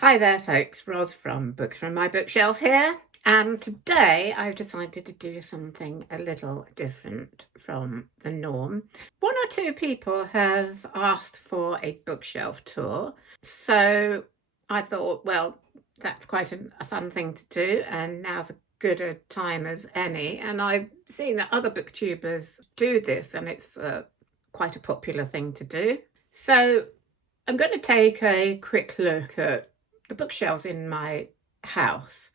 Hi there folks, Ros from Books from My Bookshelf here, and today I've decided to do something a little different from the norm. One or two people have asked for a bookshelf tour, so I thought, well, that's quite a fun thing to do, and now's as good a time as any, and I've seen that other booktubers do this, and it's quite a popular thing to do. So I'm going to take a quick look at the bookshelves in my house.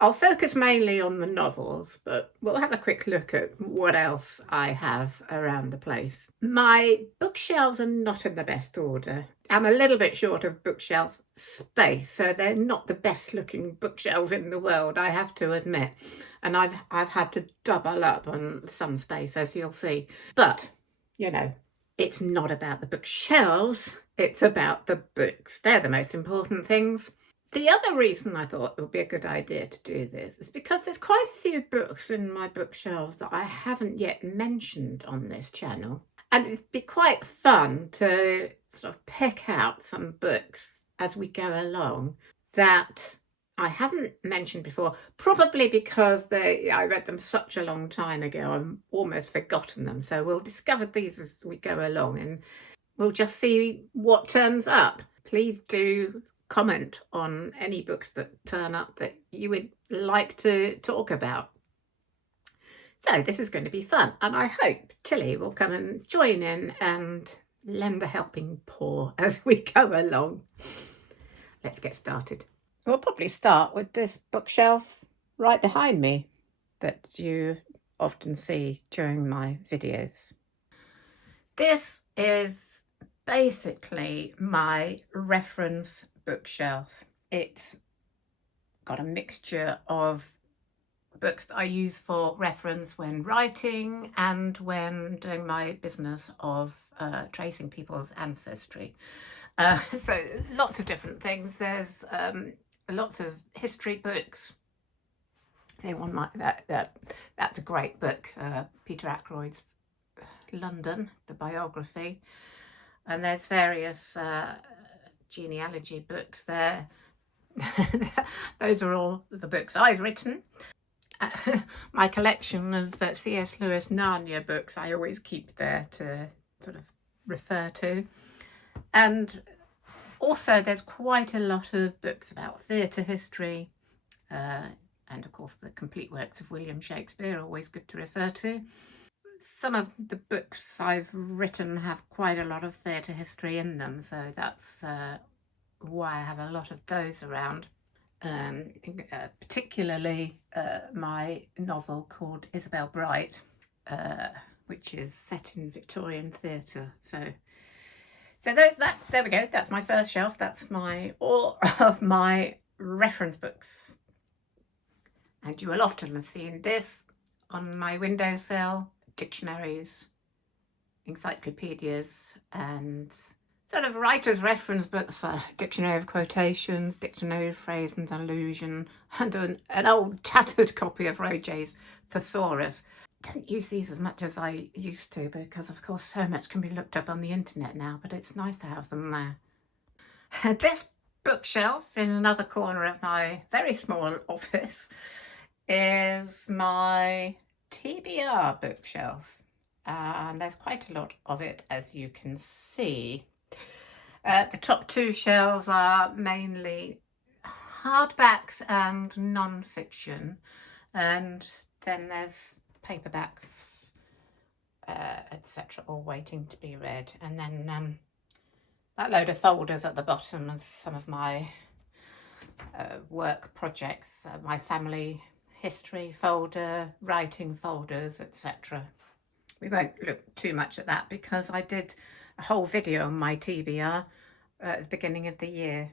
I'll focus mainly on the novels, but we'll have a quick look at what else I have around the place. My bookshelves are not in the best order. I'm a little bit short of bookshelf space, so they're not the best looking bookshelves in the world, I have to admit. And I've had to double up on some space, as you'll see. But, you know, it's not about the bookshelves, it's about the books. They're the most important things. The other reason I thought it would be a good idea to do this is because there's quite a few books in my bookshelves that I haven't yet mentioned on this channel. And it'd be quite fun to sort of pick out some books as we go along that I haven't mentioned before, probably because I read them such a long time ago, I've almost forgotten them. So we'll discover these as we go along and we'll just see what turns up. Please do comment on any books that turn up that you would like to talk about. So this is going to be fun, and I hope Tilly will come and join in and lend a helping paw as we go along. Let's get started. We'll probably start with this bookshelf right behind me that you often see during my videos. This is basically my reference bookshelf. It's got a mixture of books that I use for reference when writing and when doing my business of tracing people's ancestry. So lots of different things. There's lots of history books. That's a great book, Peter Ackroyd's London, the biography. And there's various genealogy books there. Those are all the books I've written. My collection of C.S. Lewis Narnia books I always keep there to sort of refer to. And also there's quite a lot of books about theatre history, and of course the complete works of William Shakespeare, always good to refer to. Some of the books I've written have quite a lot of theatre history in them, so that's why I have a lot of those around. Particularly my novel called Isabel Bright, which is set in Victorian theatre. So there we go. That's my first shelf. That's all of my reference books. And you will often have seen this on my windowsill: dictionaries, encyclopedias, and sort of writer's reference books, Dictionary of Quotations, Dictionary of Phrase and Allusion, and an old tattered copy of Roget's Thesaurus. I don't use these as much as I used to because, of course, so much can be looked up on the internet now, but it's nice to have them there. This bookshelf in another corner of my very small office is my TBR bookshelf, and there's quite a lot of it, as you can see. The top two shelves are mainly hardbacks and non-fiction, and then there's paperbacks, etc., all waiting to be read. And then that load of folders at the bottom is some of my work projects, my family history folder, writing folders, etc. We won't look too much at that because I did a whole video on my TBR at the beginning of the year.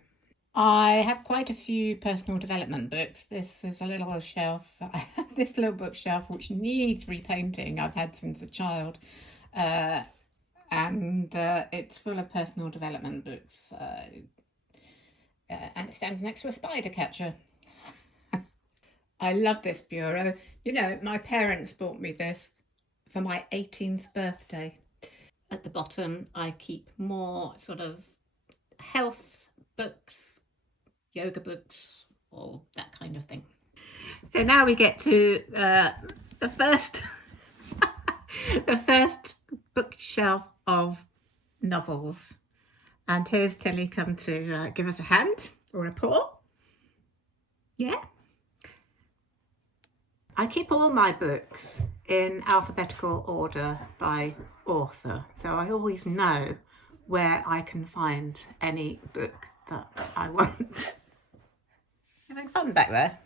I have quite a few personal development books. This is a little shelf. I have this little bookshelf which needs repainting. I've had since a child, and it's full of personal development books, and it stands next to a spider catcher. I love this bureau. You know, my parents bought me this for my 18th birthday. At the bottom I keep more sort of health books, yoga books, or that kind of thing. So now we get to the first the first bookshelf of novels. And here's Tilly come to give us a hand or a paw. Yeah. I keep all my books in alphabetical order by author, so I always know where I can find any book that I want. Having fun back there.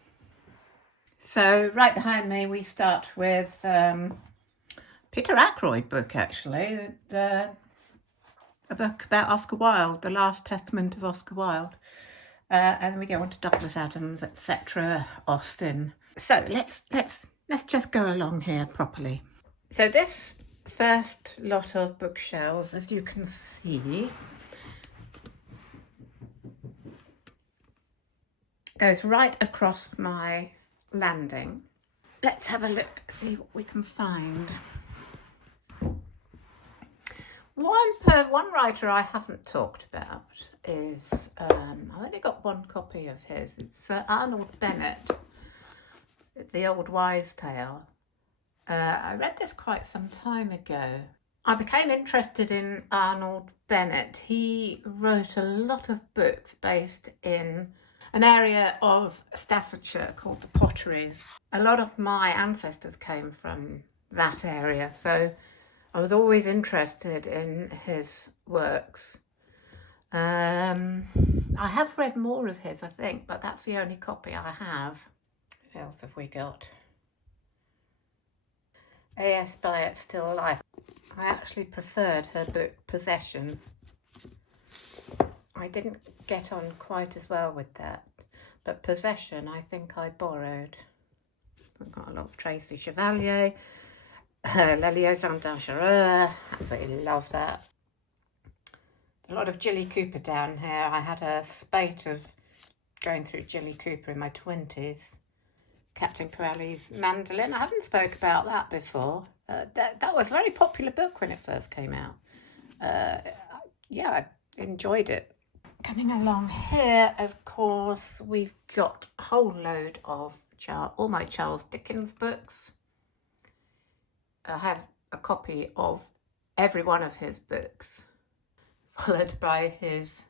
So right behind me we start with Peter Ackroyd book, actually, a book about Oscar Wilde, The Last Testament of Oscar Wilde. And then we go on to Douglas Adams, etc., Austen. So let's just go along here properly. So this first lot of bookshelves, as you can see, goes right across my landing. Let's have a look, see what we can find. One writer I haven't talked about is, I've only got one copy of his. It's Arnold Bennett, The Old Wives' Tale. I read this quite some time ago. I became interested in Arnold Bennett. He wrote a lot of books based in an area of Staffordshire called the Potteries. A lot of my ancestors came from that area, so I was always interested in his works. I have read more of his, I think, but that's the only copy I have. What else have we got? A.S. Byatt's Still Alive. I actually preferred her book Possession. I didn't get on quite as well with that, but Possession I think I borrowed. I've got a lot of Tracy Chevalier, La Liaison Dangereuse, absolutely love that. A lot of Jilly Cooper down here. I had a spate of going through Jilly Cooper in my 20s. Captain Corelli's Mandolin. I haven't spoke about that before. That was a very popular book when it first came out. Yeah, I enjoyed it. Coming along here, of course, we've got a whole load of all my Charles Dickens books. I have a copy of every one of his books, followed by his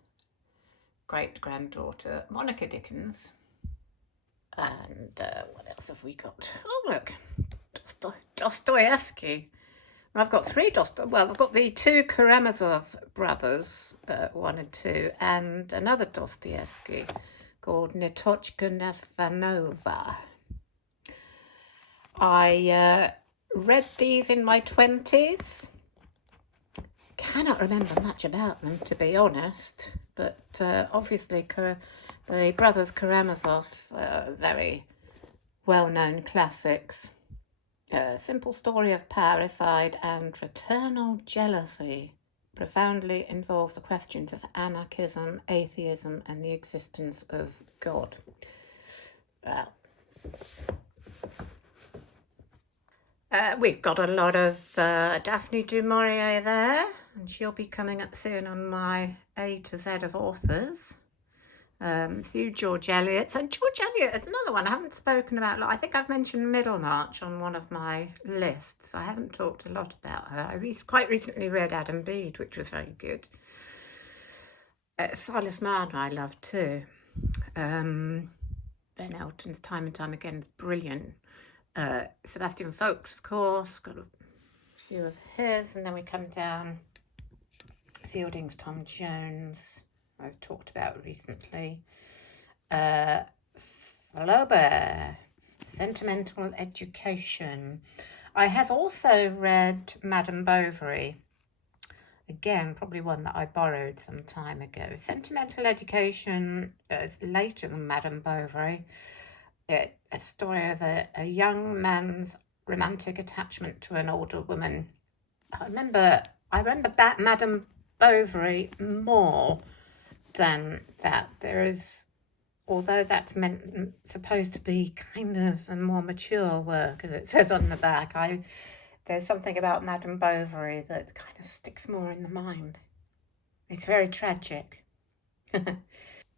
great-granddaughter, Monica Dickens. And what else have we got? Oh, look, Dostoevsky. I've got three I've got the two Karamazov brothers, 1 and 2, and another Dostoevsky called Nitochka Nathvanova. I read these in my 20s. Cannot remember much about them, to be honest, but obviously the brothers Karamazov, very well-known classics. Simple Story of Parricide and Fraternal Jealousy profoundly involves the questions of anarchism, atheism, and the existence of God. We've got a lot of Daphne du Maurier there, and she'll be coming up soon on my A to Z of authors. A few George Eliot's, and George Eliot is another one I haven't spoken about a lot. I think I've mentioned Middlemarch on one of my lists. I haven't talked a lot about her. I quite recently read Adam Bede, which was very good. Silas Marner I love too. Ben Elton's Time and Time Again is brilliant. Sebastian Faulks, of course, got a few of his, and then we come down Fielding's Tom Jones, I've talked about recently. Flaubert, Sentimental Education. I have also read Madame Bovary. Again, probably one that I borrowed some time ago. Sentimental Education is later than Madame Bovary. A story of a young man's romantic attachment to an older woman. I remember Madame Bovary more than that. There is, although that's supposed to be kind of a more mature work, as it says on the back, there's something about Madame Bovary that kind of sticks more in the mind. It's very tragic.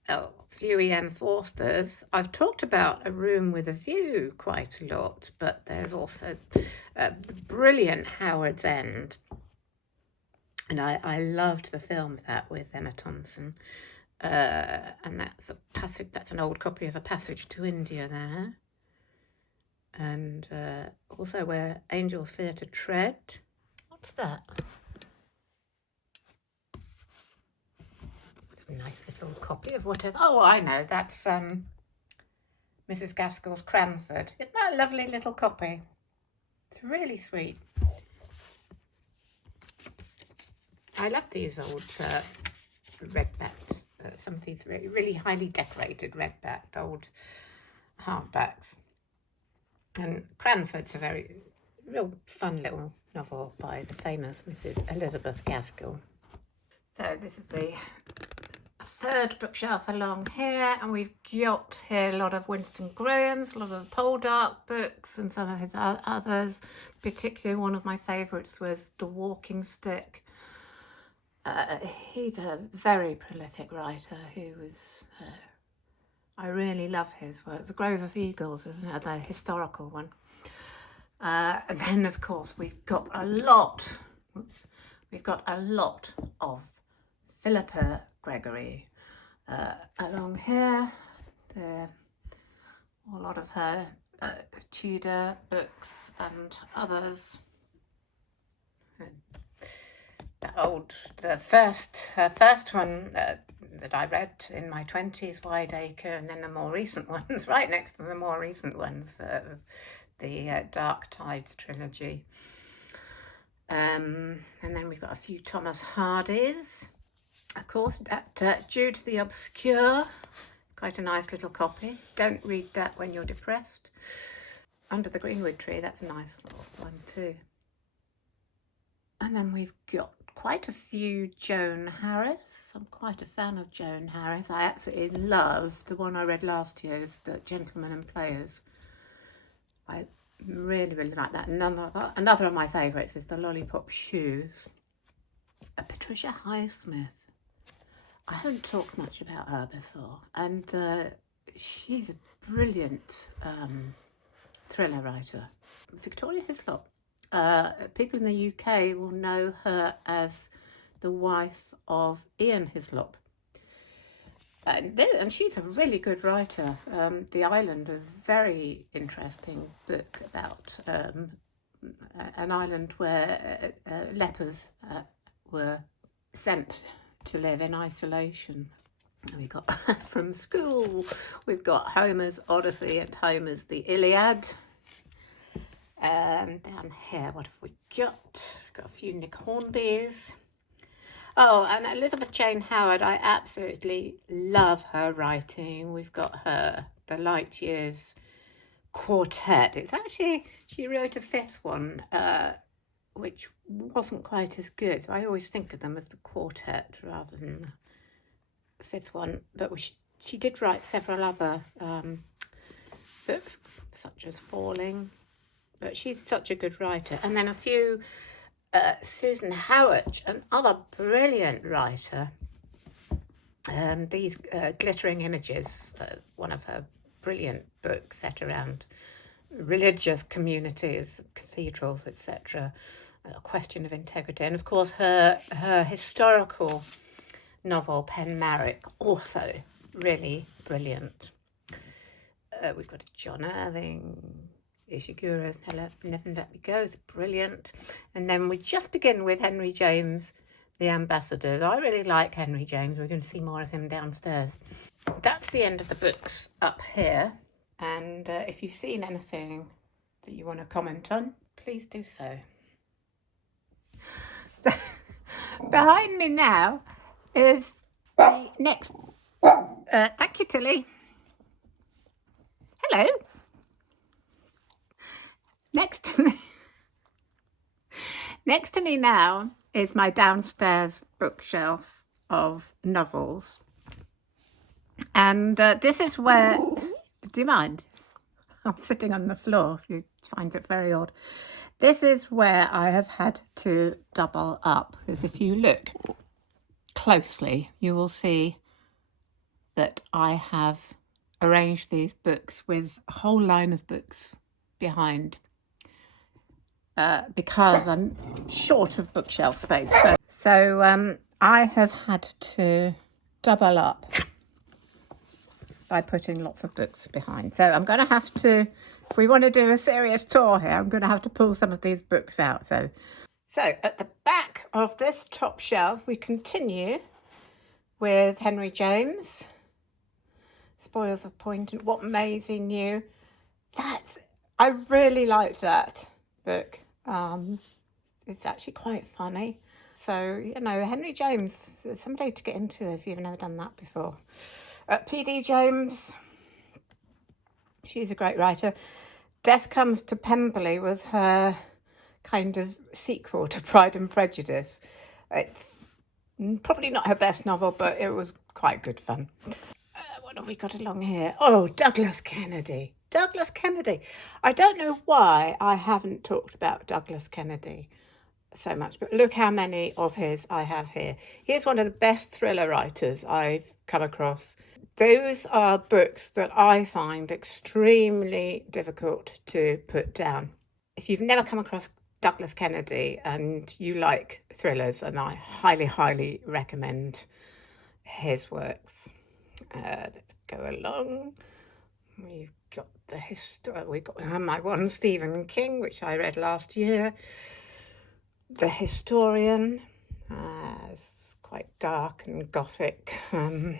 a few E.M. Forsters. I've talked about A Room with a View quite a lot, but there's also the brilliant Howard's End. And I loved the film of that with Emma Thompson. And that's a passage. That's an old copy of A Passage to India there. And also Where Angels Fear to Tread. What's that? A nice little copy of whatever. Oh, I know. That's Mrs. Gaskell's Cranford. Isn't that a lovely little copy? It's really sweet. I love these old red-backed, some of these really highly decorated red-backed old hardbacks. And Cranford's a very real fun little novel by the famous Mrs. Elizabeth Gaskell. So this is the third bookshelf along here, and we've got here a lot of Winston Graham's, a lot of the Poldark books and some of his others. Particularly one of my favourites was The Walking Stick. He's a very prolific writer who was, I really love his work. The Grove of Eagles is another historical one. And then of course we've got a lot of Philippa Gregory along here. There are a lot of her Tudor books and others. Her first one that I read in my 20s, Wideacre, and then the more recent ones, right next to the more recent ones, the Dark Tides trilogy. And then we've got a few Thomas Hardys. Of course, Jude the Obscure, quite a nice little copy. Don't read that when you're depressed. Under the Greenwood Tree, that's a nice little one too. And then we've got quite a few Joan Harris. I'm quite a fan of Joan Harris. I absolutely love the one I read last year, The Gentlemen and Players. I really like that. Another of my favourites is The Lollipop Shoes. Patricia Highsmith. I haven't talked much about her before, and she's a brilliant thriller writer. Victoria Hislop. People in the UK will know her as the wife of Ian Hislop. And she's a really good writer. The Island is a very interesting book about an island where lepers were sent to live in isolation. And we got from school, we've got Homer's Odyssey and Homer's The Iliad. Down here, what have we got? We've got a few Nick Hornbys. Oh, and Elizabeth Jane Howard, I absolutely love her writing. We've got her, The Light Years Quartet. It's actually, she wrote a fifth one, which wasn't quite as good. I always think of them as the quartet rather than the fifth one. But she did write several other books, such as Falling. But she's such a good writer. And then a few Susan Howard, another brilliant writer. These Glittering Images, one of her brilliant books set around religious communities, cathedrals, etc. A Question of Integrity. And of course her historical novel, Penmarrick, also really brilliant. We've got a John Irving, Ishiguro's Never Let Me Go, it's brilliant. And then we just begin with Henry James, The Ambassadors. I really like Henry James. We're going to see more of him downstairs. That's the end of the books up here. And if you've seen anything that you want to comment on, please do so. Behind me now is the next... thank you, Tilly. Hello. Next to me now is my downstairs bookshelf of novels. And this is where... Do you mind? I'm sitting on the floor. You find it very odd. This is where I have had to double up, because if you look closely, you will see that I have arranged these books with a whole line of books behind because I'm short of bookshelf space. So I have had to double up by putting lots of books behind. So I'm going to have to, if we want to do a serious tour here, I'm going to have to pull some of these books out. So at the back of this top shelf, we continue with Henry James, Spoils of Point and What Maisie Knew. I really liked that book. It's actually quite funny. So, you know, Henry James, somebody to get into if you've never done that before. P.D. James, she's a great writer. Death Comes to Pemberley was her kind of sequel to Pride and Prejudice. It's probably not her best novel, but it was quite good fun. What have we got along here? Oh, Douglas Kennedy. Douglas Kennedy. I don't know why I haven't talked about Douglas Kennedy so much, but look how many of his I have here. He's one of the best thriller writers I've come across. Those are books that I find extremely difficult to put down. If you've never come across Douglas Kennedy and you like thrillers, and I highly, highly recommend his works. Let's go along. We've got the we got my one, Stephen King, which I read last year. The Historian, it's quite dark and gothic. I've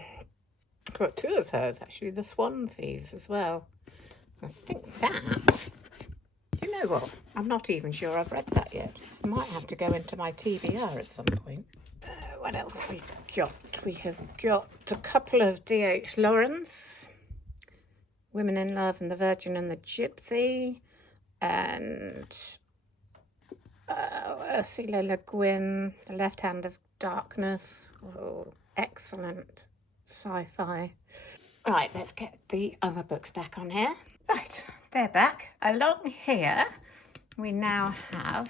got two of hers, actually, The Swan Thieves as well. I think that, do you know what? I'm not even sure I've read that yet. I might have to go into my TBR at some point. What else have we got? We have got a couple of D.H. Lawrence, Women in Love and the Virgin and the Gypsy, and Ursula Le Guin, The Left Hand of Darkness. Oh, excellent sci-fi. Right, let's get the other books back on here. Right, they're back. Along here, we now have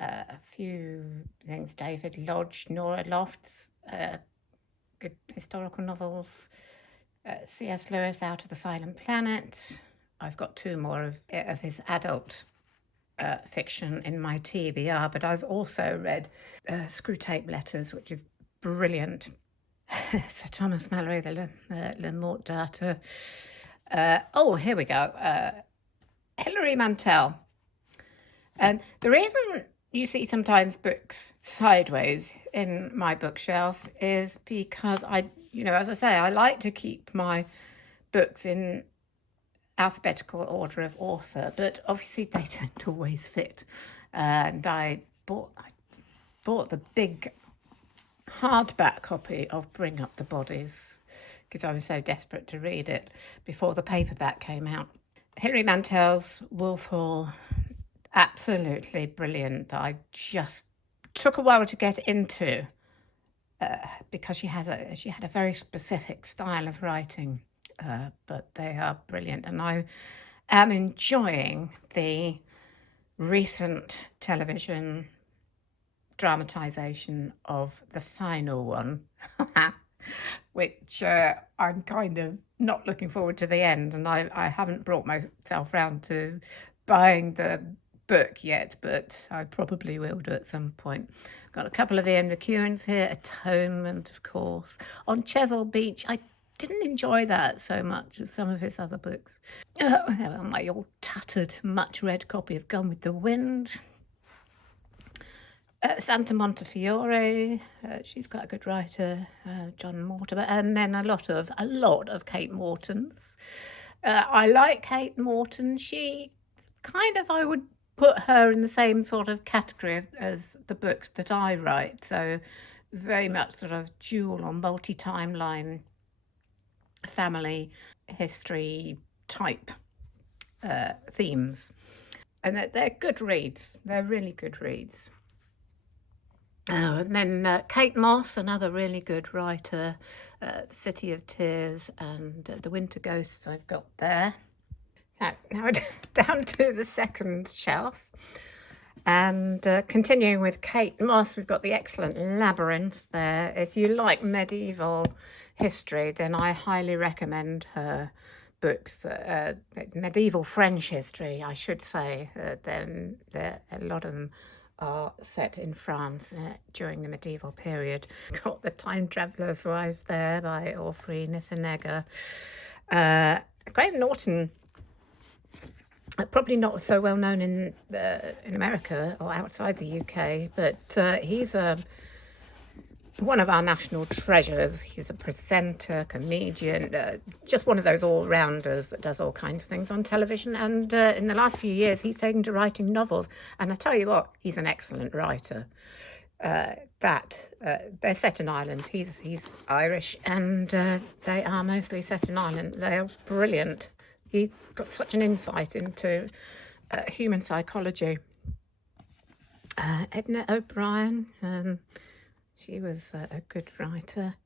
a few things. David Lodge, Nora Lofts, good historical novels. C.S. Lewis, Out of the Silent Planet. I've got two more of his adult fiction in my TBR, but I've also read Screwtape Letters, which is brilliant. Sir Thomas Malory, the Le Morte d'Arthur. Oh, here we go. Hilary Mantel. And the reason you see sometimes books sideways in my bookshelf is because as I say, I like to keep my books in alphabetical order of author, but obviously they don't always fit. And I bought the big hardback copy of Bring Up the Bodies because I was so desperate to read it before the paperback came out. Hilary Mantel's Wolf Hall, absolutely brilliant. I just took a while to get into because she had a very specific style of writing, but they are brilliant, and I am enjoying the recent television dramatisation of the final one, which I'm kind of not looking forward to the end, and I haven't brought myself round to buying the book yet, but I probably will do at some point. Got a couple of Ian McEwan's here. Atonement, of course. On Chesil Beach, I didn't enjoy that so much as some of his other books. My all tattered, much read copy of Gone with the Wind. Santa Montefiore, she's quite a good writer. John Mortimer, and then a lot of Kate Morton's. I like Kate Morton. She kind of, I would put her in the same sort of category as the books that I write. So very much sort of dual or multi-timeline family history type themes. And they're good reads. They're really good reads. Oh, and then Kate Moss, another really good writer, The City of Tears and The Winter Ghosts I've got there. Now down to the second shelf, and continuing with Kate Moss, we've got the excellent Labyrinth there. If you like medieval history, then I highly recommend her books. Medieval French history, I should say. A lot of them are set in France during the medieval period. Got The Time Traveller's Wife there by Orfrey Niffenegger. Graham Norton, probably not so well known in America or outside the UK, but he's one of our national treasures. He's a presenter, comedian, just one of those all-rounders that does all kinds of things on television. And in the last few years, he's taken to writing novels. And I tell you what, he's an excellent writer. They're set in Ireland. He's Irish, and they are mostly set in Ireland. They are brilliant. He's got such an insight into human psychology. Edna O'Brien, she was a good writer.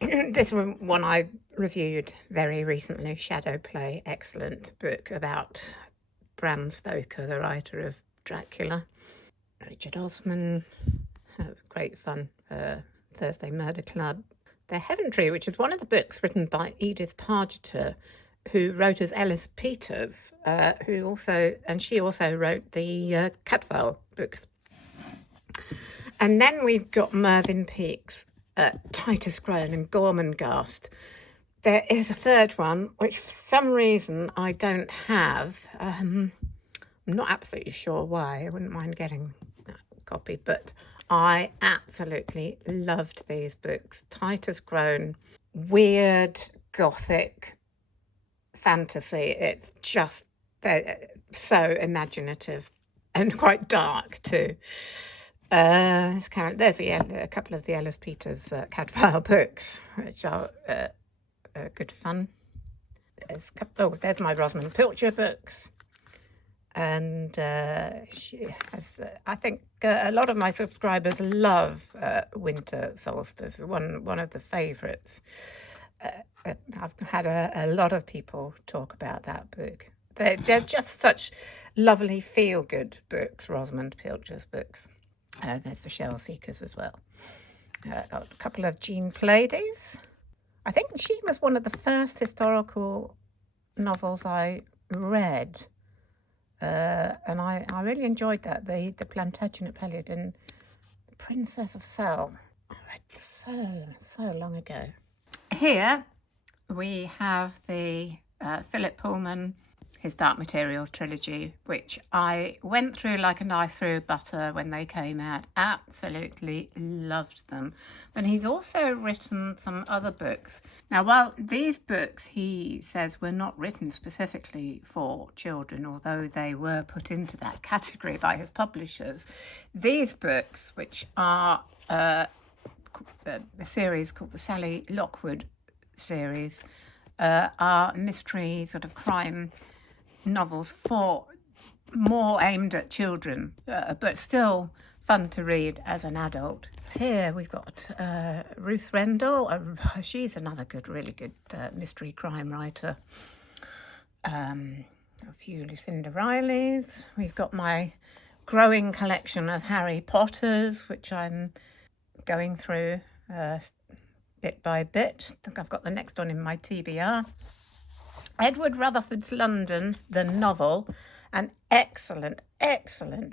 This one I reviewed very recently, Shadow Play, excellent book about Bram Stoker, the writer of Dracula. Richard Osman, great fun. Thursday Murder Club. The Heaven Tree, which is one of the books written by Edith Pargeter, who wrote as Ellis Peters, she also wrote the Catsville books. And then we've got Mervyn Peake's Titus Groan and Gormenghast. There is a third one, which for some reason I don't have. I'm not absolutely sure why. I wouldn't mind getting a copy, but I absolutely loved these books. Titus Groan, weird, gothic fantasy. It's just so imaginative and quite dark too. There's a couple of the Ellis Peters Cadfael books, which are good fun. There's my Rosamund Pilcher books. And she has, I think a lot of my subscribers love Winter Solstice, one of the favourites. I've had a lot of people talk about that book. They're just such lovely feel-good books, Rosamund Pilcher's books. There's the Shell Seekers as well. Got a couple of Jean Pleiades. I think she was one of the first historical novels I read. And I really enjoyed that. The Plantagenet Period and The Princess of Cell. I read so long ago. Here we have the Philip Pullman, his Dark Materials trilogy, which I went through like a knife through butter when they came out. Absolutely loved them. But he's also written some other books. Now, while these books, he says, were not written specifically for children, although they were put into that category by his publishers, these books, which are a series called the Sally Lockwood series, are mystery sort of crime novels for more aimed at children, but still fun to read as an adult. Here we've got Ruth Rendell. She's another really good mystery crime writer. A few Lucinda Rileys. We've got my growing collection of Harry Potters, which I'm going through bit by bit. I think I've got the next one in my TBR. Edward Rutherford's London, the novel, an excellent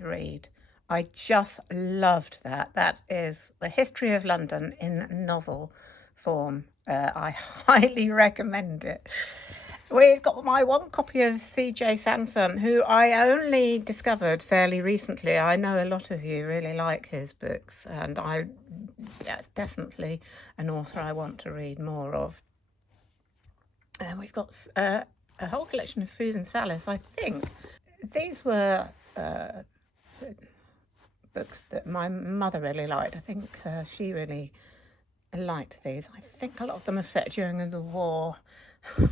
read. I just loved that. That is the history of London in novel form. I highly recommend it. We've got my one copy of C.J. Sansom, who I only discovered fairly recently. I know a lot of you really like his books, and it's definitely an author I want to read more of. We've got a whole collection of Susan Salis. I think these were books that my mother really liked. I think she really liked these. I think a lot of them are set during the war,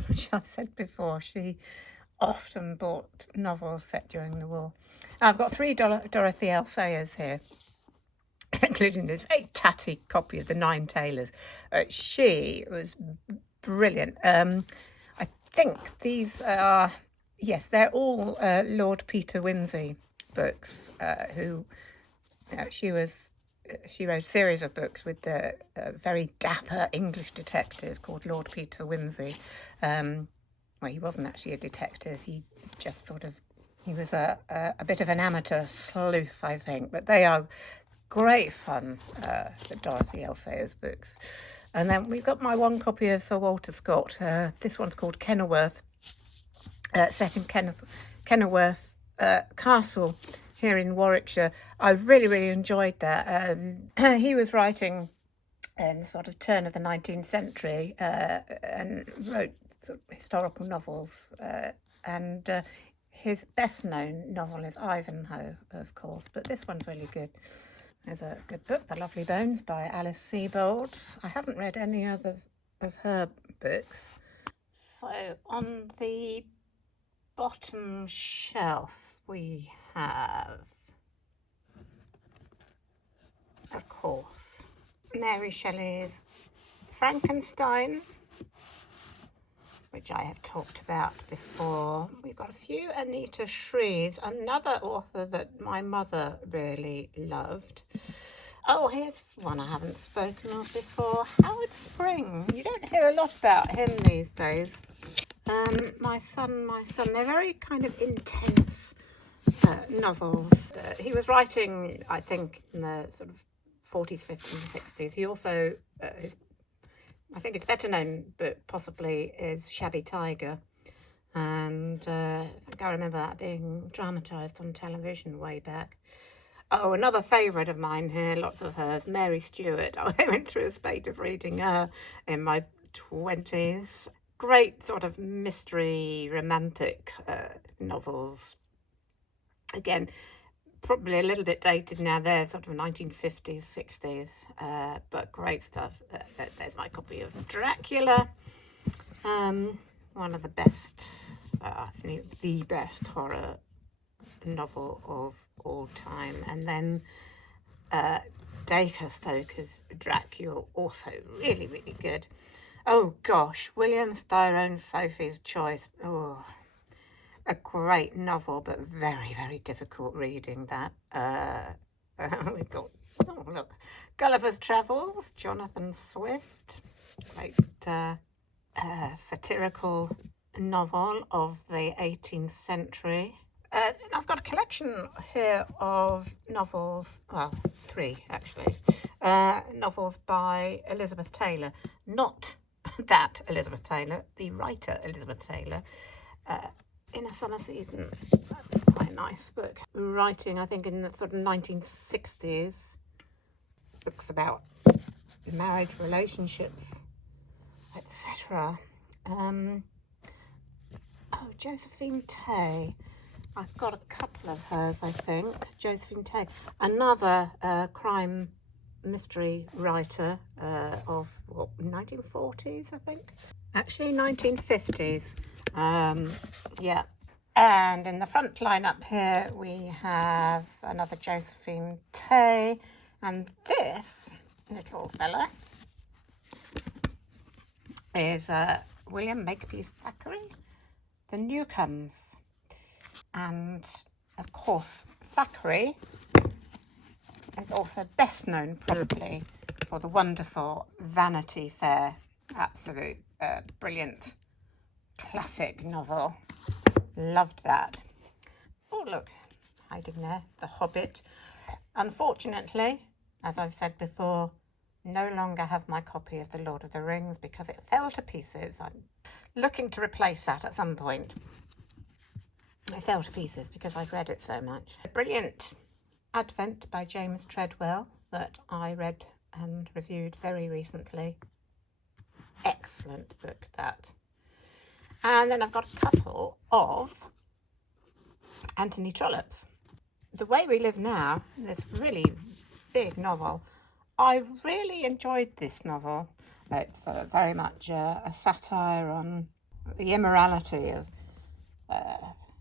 which I've said before. She often bought novels set during the war. I've got 3 Dorothy L. Sayers here, including this very tatty copy of The Nine Tailors. She was brilliant. I think these are, yes, they're all Lord Peter Wimsey books, who she was she wrote a series of books with the very dapper English detective called Lord Peter Wimsey. Well, he wasn't actually a detective. He just he was a bit of an amateur sleuth, I think. But they are great fun, the Dorothy L. Sayers books. And then we've got my one copy of Sir Walter Scott. This one's called Kenilworth, set in Kenilworth Castle here in Warwickshire. I really enjoyed that. He was writing in the sort of turn of the 19th century and wrote sort of historical novels. And his best known novel is Ivanhoe, of course, but this one's really good. There's a good book, The Lovely Bones by Alice Sebold. I haven't read any other of her books. So on the bottom shelf we have, of course, Mary Shelley's Frankenstein, which I have talked about before. We've got a few Anita Shreves, another author that my mother really loved. Oh, here's one I haven't spoken of before, Howard Spring. You don't hear a lot about him these days. My son, they're very kind of intense novels. He was writing, I think, in the sort of 40s, 50s, 60s. He also, I think it's better known, but possibly, is Shabby Tiger. And I think I remember that being dramatised on television way back. Oh, another favourite of mine here, lots of hers, Mary Stuart. I went through a spate of reading her in my 20s. Great sort of mystery, romantic novels. Again, probably a little bit dated now. They're sort of 1950s, 60s, but great stuff. There's my copy of Dracula. One of the best, I think the best horror novel of all time. And then Dacre Stoker's Dracula, also really good. Oh gosh, William Styrone's Sophie's Choice. Oh, a great novel, but very difficult reading that. We've got, oh look, Gulliver's Travels, Jonathan Swift. Great satirical novel of the 18th century. I've got a collection here of novels, well, 3 actually, novels by Elizabeth Taylor. Not that Elizabeth Taylor, the writer Elizabeth Taylor. In a Summer Season, that's quite a nice book. Writing, I think, in the sort of 1960s, books about marriage, relationships, etc. Oh, Josephine Tay. I've got a couple of hers, I think. Josephine Tay, another crime mystery writer of, what, 1940s, I think? Actually, 1950s. Yeah. And in the front lineup here, we have another Josephine Tay. And this little fella is William Makepeace Thackeray, The Newcomes. And of course, Thackeray is also best known probably for the wonderful Vanity Fair. Absolute brilliant classic novel. Loved that. Oh look, hiding there, The Hobbit. Unfortunately, as I've said before, no longer have my copy of The Lord of the Rings because it fell to pieces. I'm looking to replace that at some point. It fell to pieces because I'd read it so much. A brilliant Advent by James Treadwell that I read and reviewed very recently. Excellent book, that. And then I've got a couple of Anthony Trollope's. The Way We Live Now, this really big novel. I really enjoyed this novel. It's very much a satire on the immorality of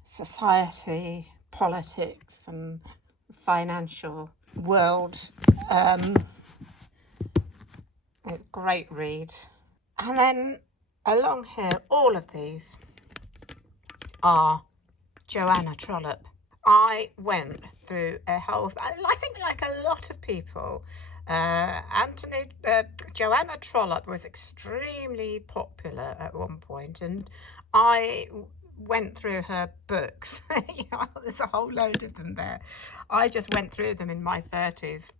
society, politics and financial world. It's a great read. And then along here, all of these are Joanna Trollope. I went through a whole, I think like a lot of people, Joanna Trollope was extremely popular at one point, and I went through her books. There's a whole load of them there. I just went through them in my 30s,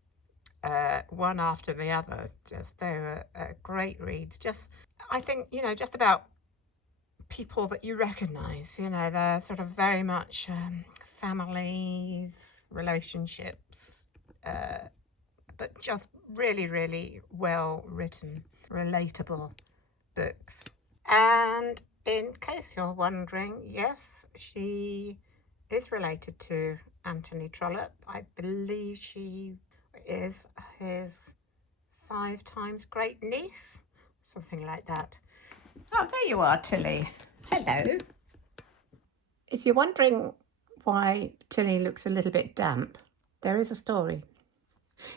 one after the other. Just they were great reads. Just I think just about people that you recognise. They're sort of very much families, relationships, but just really, really well written, relatable books. And in case you're wondering, yes, she is related to Anthony Trollope. I believe she is his 5 times great niece, something like that. Oh, there you are, Tilly. Hello. If you're wondering why Tilly looks a little bit damp, there is a story.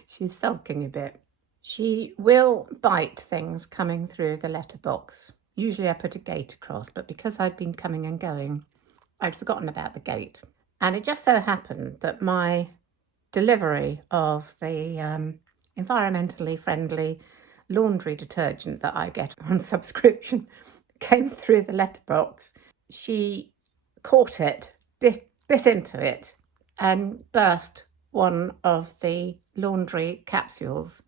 She's sulking a bit. She will bite things coming through the letterbox. Usually I put a gate across, but because I'd been coming and going, I'd forgotten about the gate. And it just so happened that my delivery of the environmentally friendly laundry detergent that I get on subscription came through the letterbox. She caught it, bit into it, and burst one of the laundry capsules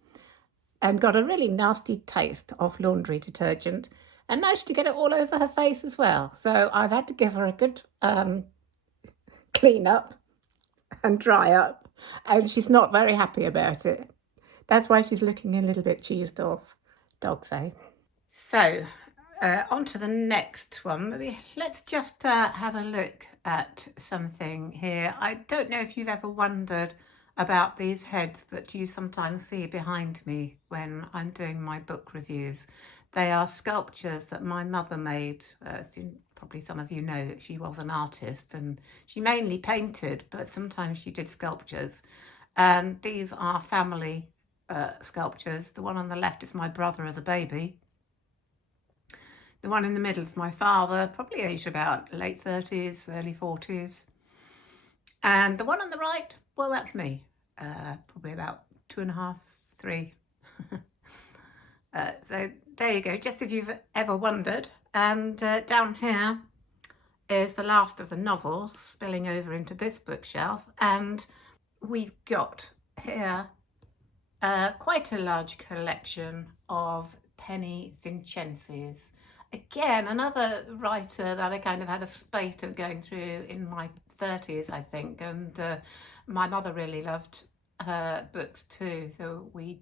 and got a really nasty taste of laundry detergent and managed to get it all over her face as well. So I've had to give her a good clean up and dry up, and she's not very happy about it. That's why she's looking a little bit cheesed off. Dogs say. So, on to the next one. Maybe let's just have a look at something here. I don't know if you've ever wondered about these heads that you sometimes see behind me when I'm doing my book reviews. They are sculptures that my mother made. Probably some of you know that she was an artist and she mainly painted, but sometimes she did sculptures. And these are family sculptures. The one on the left is my brother as a baby. The one in the middle is my father, probably aged about late 30s, early 40s. And the one on the right, well, that's me, probably about 2.5, 3. So there you go, just if you've ever wondered. And down here is the last of the novels spilling over into this bookshelf. And we've got here quite a large collection of Penny Vincenzi's. Again, another writer that I kind of had a spate of going through in my 30s, I think. And my mother really loved her books too, so we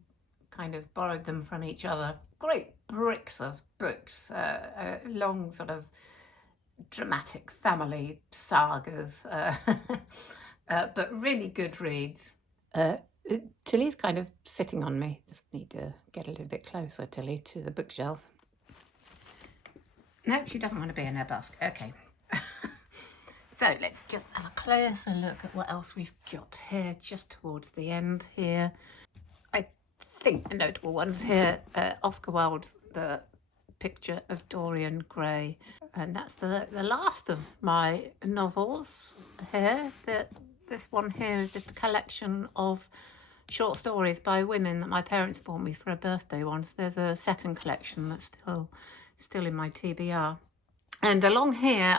kind of borrowed them from each other. Great bricks of books, long sort of dramatic family sagas, but really good reads. Tilly's kind of sitting on me. Just need to get a little bit closer, Tilly, to the bookshelf. No, she doesn't want to be in her basket. Okay. So let's just have a closer look at what else we've got here just towards the end here. I think the notable ones here, Oscar Wilde's The Picture of Dorian Gray. And that's the last of my novels here. This one here is just a collection of short stories by women that my parents bought me for a birthday once. There's a second collection that's still in my TBR. And along here,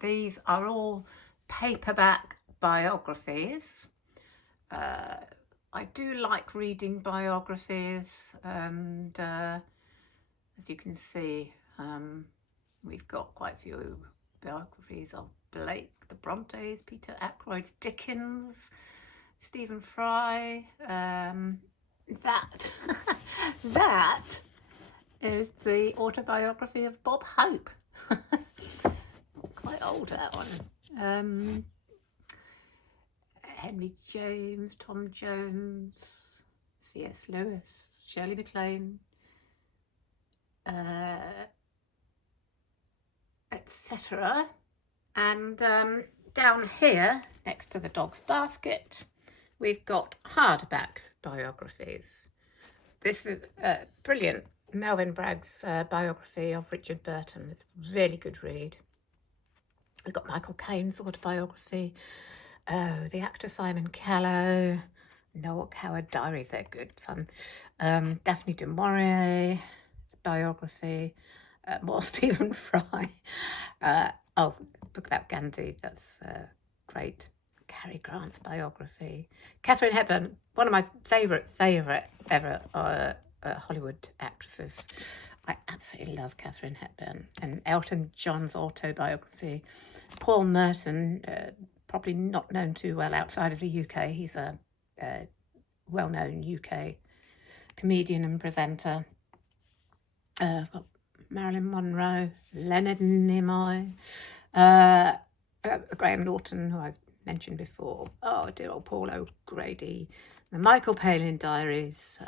these are all paperback biographies. I do like reading biographies, and as you can see, we've got quite a few biographies of Blake, the Brontes, Peter Ackroyd's Dickens, Stephen Fry. That is the autobiography of Bob Hope. Quite old, that one. Henry James, Tom Jones, C.S. Lewis, Shirley MacLaine, etc. And down here, next to the dog's basket, we've got hardback biographies. This is brilliant. Melvyn Bragg's biography of Richard Burton. It's a really good read. We've got Michael Caine's autobiography. Oh, the actor Simon Callow. Noel Coward Diaries, they're good fun. Daphne du Maurier, biography. More Stephen Fry. Book about Gandhi, that's great. Cary Grant's biography. Katharine Hepburn, one of my favourite ever Hollywood actresses. I absolutely love Katharine Hepburn. And Elton John's autobiography. Paul Merton, probably not known too well outside of the UK. He's a well-known UK comedian and presenter. I've got Marilyn Monroe, Leonard Nimoy, Graham Norton, who I've mentioned before. Oh, dear old Paul O'Grady. The Michael Palin Diaries.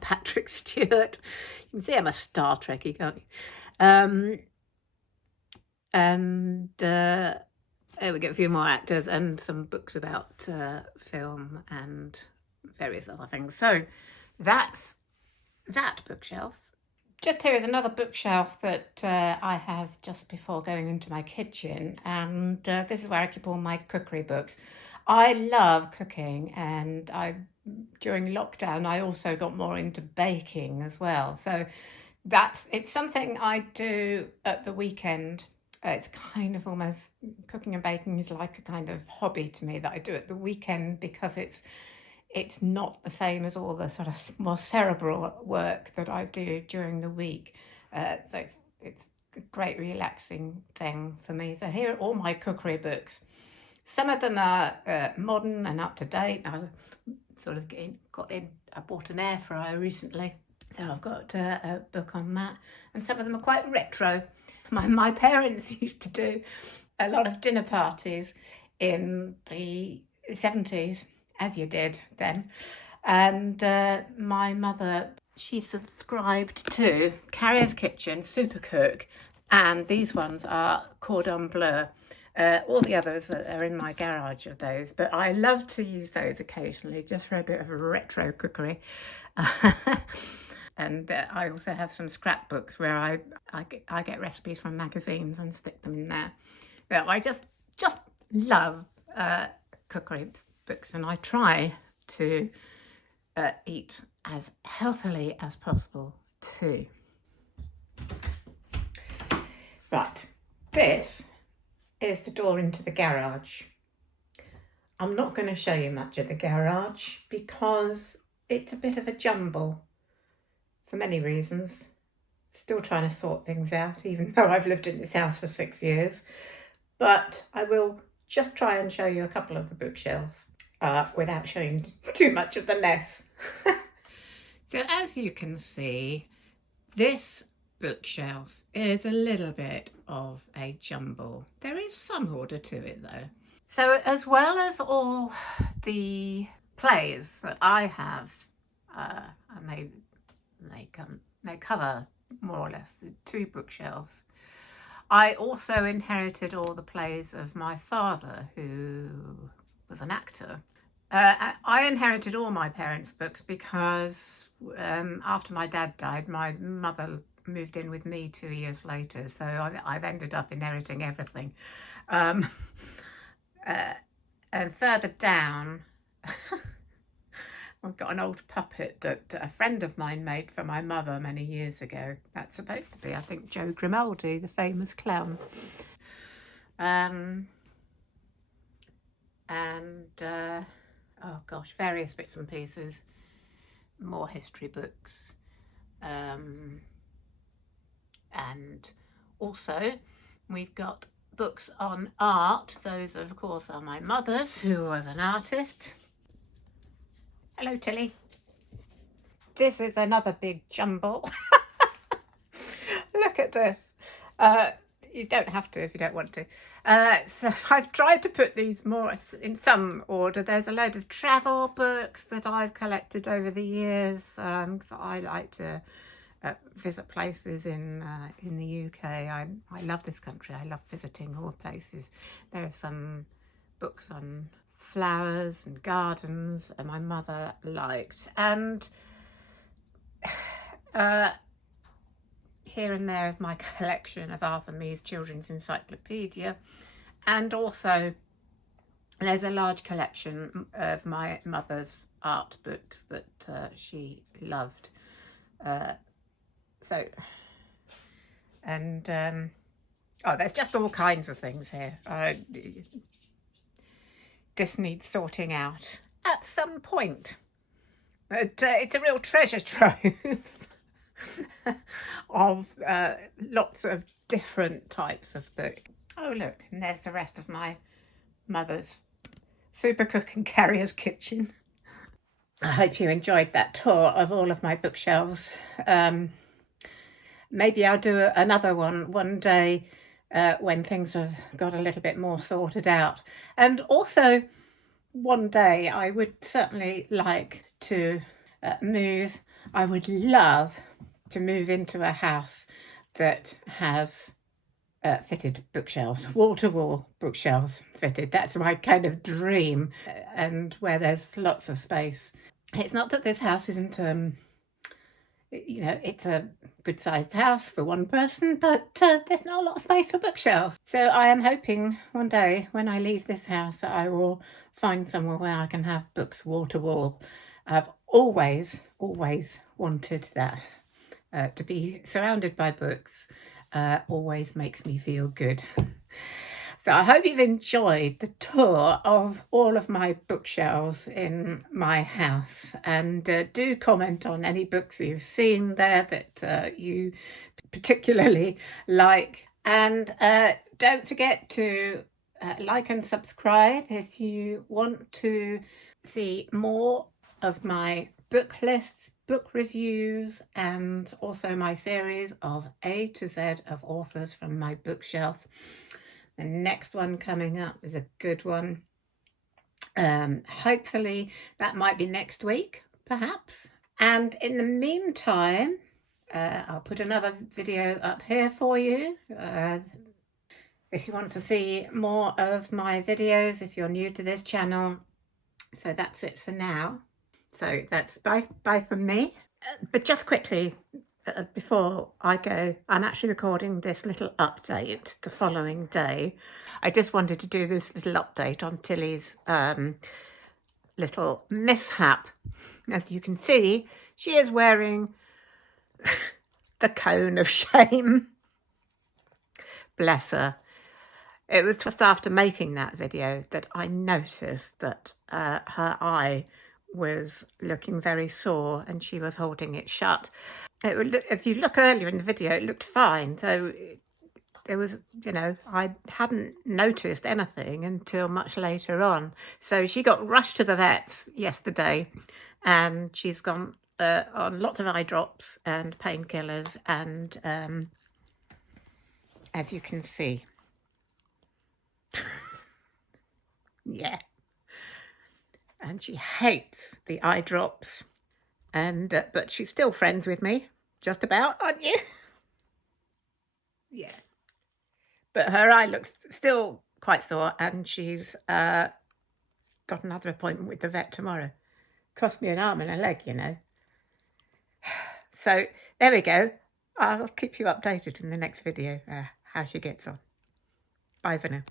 Patrick Stewart. You can see I'm a Star Trekkie, can't you? There we get a few more actors and some books about film and various other things. So that's that bookshelf. Just here is another bookshelf that I have just before going into my kitchen, and this is where I keep all my cookery books. I love cooking, and during lockdown I also got more into baking as well. So it's something I do at the weekend. It's kind of almost, cooking and baking is like a kind of hobby to me that I do at the weekend, because it's not the same as all the sort of more cerebral work that I do during the week. So it's a great relaxing thing for me. So here are all my cookery books. Some of them are modern and up to date. I bought an air fryer recently, so I've got a book on that. And some of them are quite retro. My parents used to do a lot of dinner parties in the 70s, as you did then. And my mother, she subscribed to Carrier's Kitchen, Supercook, and these ones are Cordon Bleu. All the others are in my garage of those, but I love to use those occasionally just for a bit of retro cookery. And I also have some scrapbooks where I get recipes from magazines and stick them in there. But I just love cookery books, and I try to eat as healthily as possible too. Right, this is the door into the garage. I'm not going to show you much of the garage because it's a bit of a jumble for many reasons. Still trying to sort things out, even though I've lived in this house for 6 years. But I will just try and show you a couple of the bookshelves without showing too much of the mess. So as you can see, this bookshelf is a little bit of a jumble. There is some order to it though. So as well as all the plays that I have, and they cover more or less 2 bookshelves, I also inherited all the plays of my father, who was an actor. I inherited all my parents' books because after my dad died, my mother moved in with me 2 years later, so I've ended up inheriting everything. And further down, I've got an old puppet that a friend of mine made for my mother many years ago. That's supposed to be, I think, Joe Grimaldi, the famous clown. Oh gosh, various bits and pieces, more history books. And also we've got books on art. Those, of course, are my mother's, who was an artist. Hello, Tilly. This is another big jumble. Look at this. You don't have to if you don't want to. So I've tried to put these more in some order. There's a load of travel books that I've collected over the years, because I like to visit places in the UK. I love this country. I love visiting all places. There are some books on flowers and gardens my mother liked, and here and there is my collection of Arthur Mee's Children's Encyclopedia, and also there's a large collection of my mother's art books that she loved. Oh, there's just all kinds of things here. This needs sorting out at some point. But it's a real treasure trove of lots of different types of book. Oh look, and there's the rest of my mother's Super Cook and Carrier's kitchen. I hope you enjoyed that tour of all of my bookshelves. Maybe I'll do another one day when things have got a little bit more sorted out. And also, one day I would certainly like to move. I would love to move into a house that has fitted bookshelves, wall-to-wall bookshelves fitted. That's my kind of dream, and where there's lots of space. It's not that this house isn't, you know, it's a good-sized house for one person, but there's not a lot of space for bookshelves. So I am hoping one day when I leave this house that I will find somewhere where I can have books wall-to-wall. I've always wanted that. To be surrounded by books always makes me feel good. So I hope you've enjoyed the tour of all of my bookshelves in my house, and do comment on any books you've seen there that you particularly like, and don't forget to like and subscribe if you want to see more of my book lists, book reviews, and also my series of A to Z of authors from my bookshelf. The next one coming up is a good one. Hopefully that might be next week, perhaps. And in the meantime, I'll put another video up here for you. If you want to see more of my videos, if you're new to this channel. So that's it for now. So that's bye from me. But just quickly, before I go, I'm actually recording this little update the following day. I just wanted to do this little update on Tilly's little mishap. As you can see, she is wearing the cone of shame. Bless her. It was just after making that video that I noticed that her eye was looking very sore and she was holding it shut. It would look, if you look earlier in the video, it looked fine. So there was, you know, I hadn't noticed anything until much later on. So she got rushed to the vets yesterday, and she's gone on lots of eye drops and painkillers, and as you can see, yeah. And she hates the eye drops, and but she's still friends with me, just about, aren't you? Yeah. But her eye looks still quite sore, and she's got another appointment with the vet tomorrow. Cost me an arm and a leg, you know. So there we go. I'll keep you updated in the next video how she gets on. Bye for now.